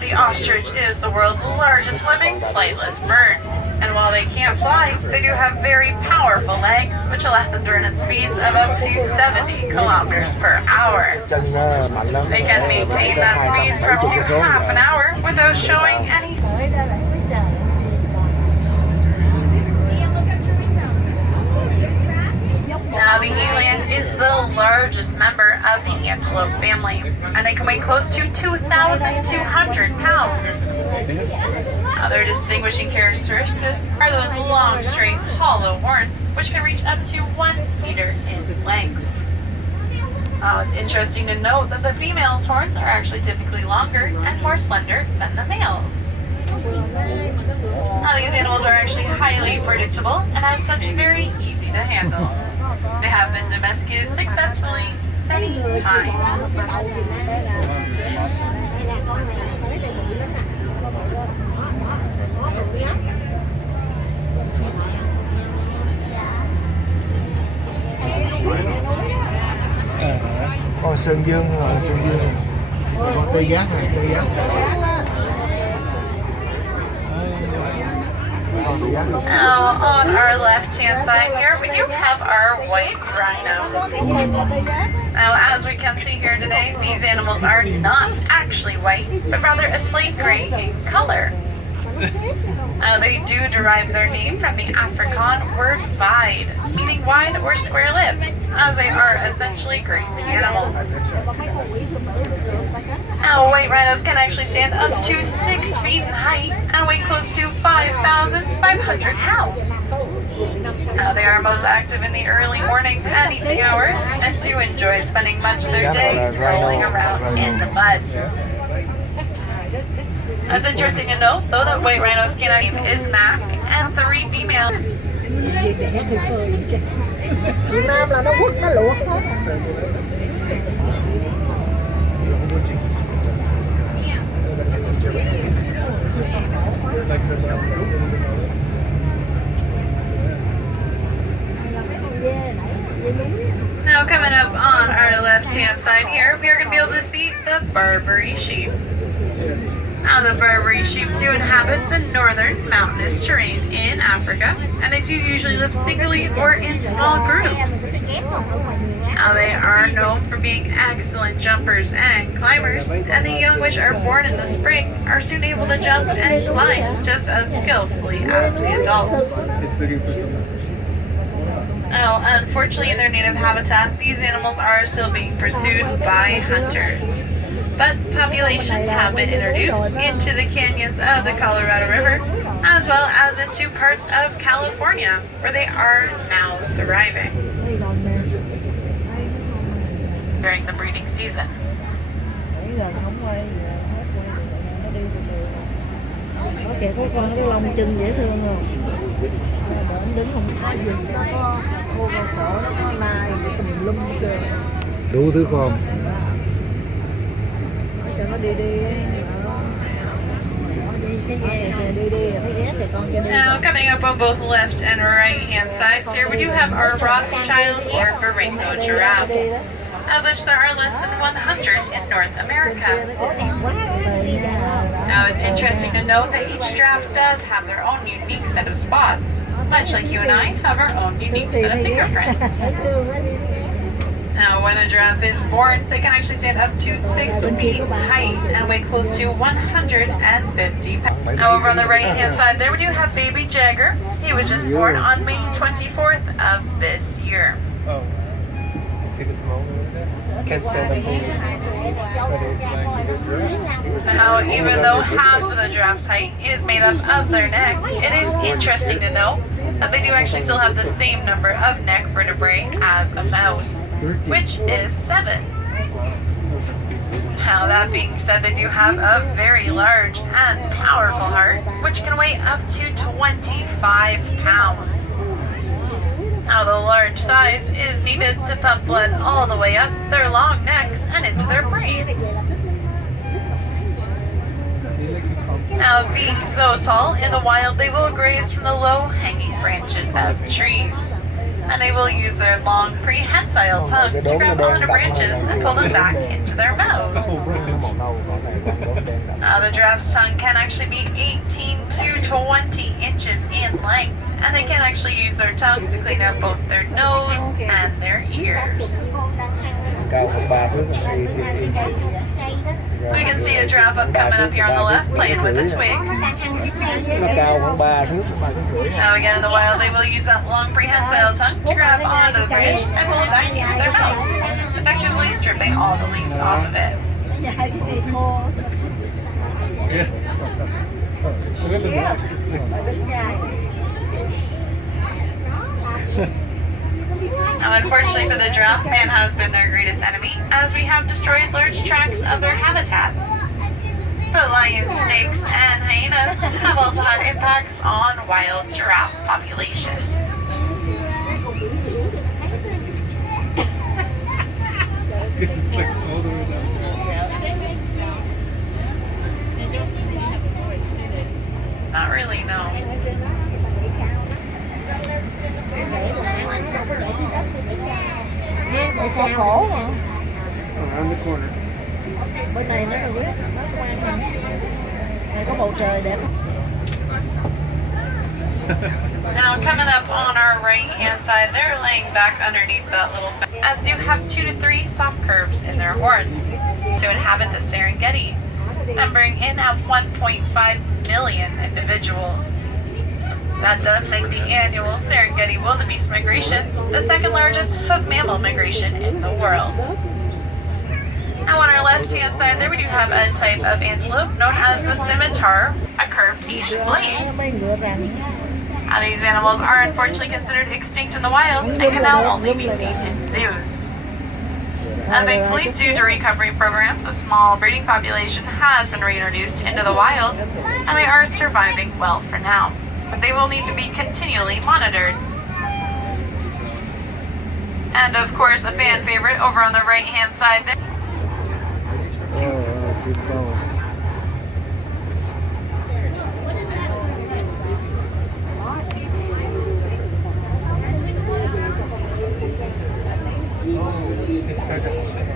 The ostrich is the world's largest living flightless bird. And while they can't fly, they do have very powerful legs, which allow them to run at speeds of up to 70 kilometers per hour. They can maintain that speed for up to half an hour without showing any. Now, the eland is the largest member of the antelope family, and they can weigh close to 2,200 pounds. Other distinguishing characteristics are those long, straight, hollow horns, which can reach up to 1 meter in length. It's interesting to note that the female's horns are actually typically longer and more slender than the male's. These animals are actually highly predictable and as such very easy to handle. They have been domesticated successfully many times. Còn sơn dương rồi, sơn dương này. Còn tê giác này, tê giác. Now, on our left-hand side here, we do have our white rhinos. Now, as we can see here today, these animals are not actually white, but rather a slate gray in color. They do derive their name from the Afrikaans word "wide," meaning wide or square-lipped, as they are essentially grazing animals. Now, white rhinos can actually stand up to 6 feet in height and weigh close to 5,500 pounds. They are most active in the early morning and evening hours and do enjoy spending much of their day rolling around in the mud. It's interesting to note, though, that white rhinos' name is Mac and 3 females. Việt Nam là nó quất nó luộc hết. Now, coming up on our left-hand side here, we are going to be able to see the Barbary sheep. Now, the Barbary sheep do inhabit the northern mountainous terrain in Africa, and they do usually live singly or in small groups. Now, they are known for being excellent jumpers and climbers, and the young which are born in the spring are soon able to jump and climb just as skillfully as the adults. Now, unfortunately, in their native habitat, these animals are still being pursued by hunters. But populations have been introduced into the canyons of the Colorado River, as well as into parts of California, where they are now thriving during the breeding season. Có kìa, có con cái lông chân dễ thương không? Đứng không có gì, nó có khô khổ, nó có nai, tùm lum kìa. Đủ thứ con. Cho nó đi đi. Now, coming up on both left and right hand sides here, we do have our Rothschild or Baringo giraffe, of which there are less than 100 in North America. Now, it's interesting to note that each giraffe does have their own unique set of spots, much like you and I have our own unique set of fingerprints. Now, when a giraffe is born, they can actually stand up to 6 feet height and weigh close to 150 pounds. Now, over on the right-hand side there, we do have baby Jagger. He was just born on May 24th of this year. Oh, you see the small one over there? Can't stand up but it's like Now, even though half of the giraffe's height is made up of their neck, it is interesting to note that they do actually still have the same number of neck vertebrae as a mouse, which is 7. Now, that being said, they do have a very large and powerful heart, which can weigh up to 25 pounds. Now, the large size is needed to pump blood all the way up their long necks and into their brains. Now, being so tall, in the wild, they will graze from the low-hanging branches of trees. And they will use their long prehensile tongues to grab onto branches and pull them back into their mouths. Màu nâu, còn này quanh đốm đen đậm. The giraffe's tongue can actually be 18 to 20 inches in length, and they can actually use their tongue to clean out both their nose and their ears. Cao khoảng 3 thước là y. We can see a giraffe coming up here on the left, playing with a twig. Nó cao khoảng 3 thước, 3 thước rưỡi. Now again in the wild, they will use that long prehensile tongue to grab onto the bridge and pull it back into their mouth, effectively stripping all the leaves off of it. Yeah. Look at the back. Now, unfortunately for the giraffe, man has been their greatest enemy, as we have destroyed large tracts of their habitat. But lions, snakes, and hyenas have also had impacts on wild giraffe populations. This is like all the way down. Not really, no. Đây có cổ mà. Around the corner. Bên này nó được nó ngoan hơn. Này có bầu trời đẹp. Now, coming up on our right-hand side, they're laying back underneath that little fence, as do have 2 to 3 soft curves in their horns to inhabit the Serengeti, numbering in at 1.5 million individuals. That does make the annual Serengeti wildebeest migration the second largest hoof mammal migration in the world. Now on our left-hand side there we do have a type of antelope known as the scimitar, a curved Asian blade. Now these animals are unfortunately considered extinct in the wild and can now only be seen in zoos. And thankfully, due to recovery programs, a small breeding population has been reintroduced into the wild, and they are surviving well for now. But they will need to be continually monitored. And of course, a fan favorite over on the right-hand side there. Keep going. They started.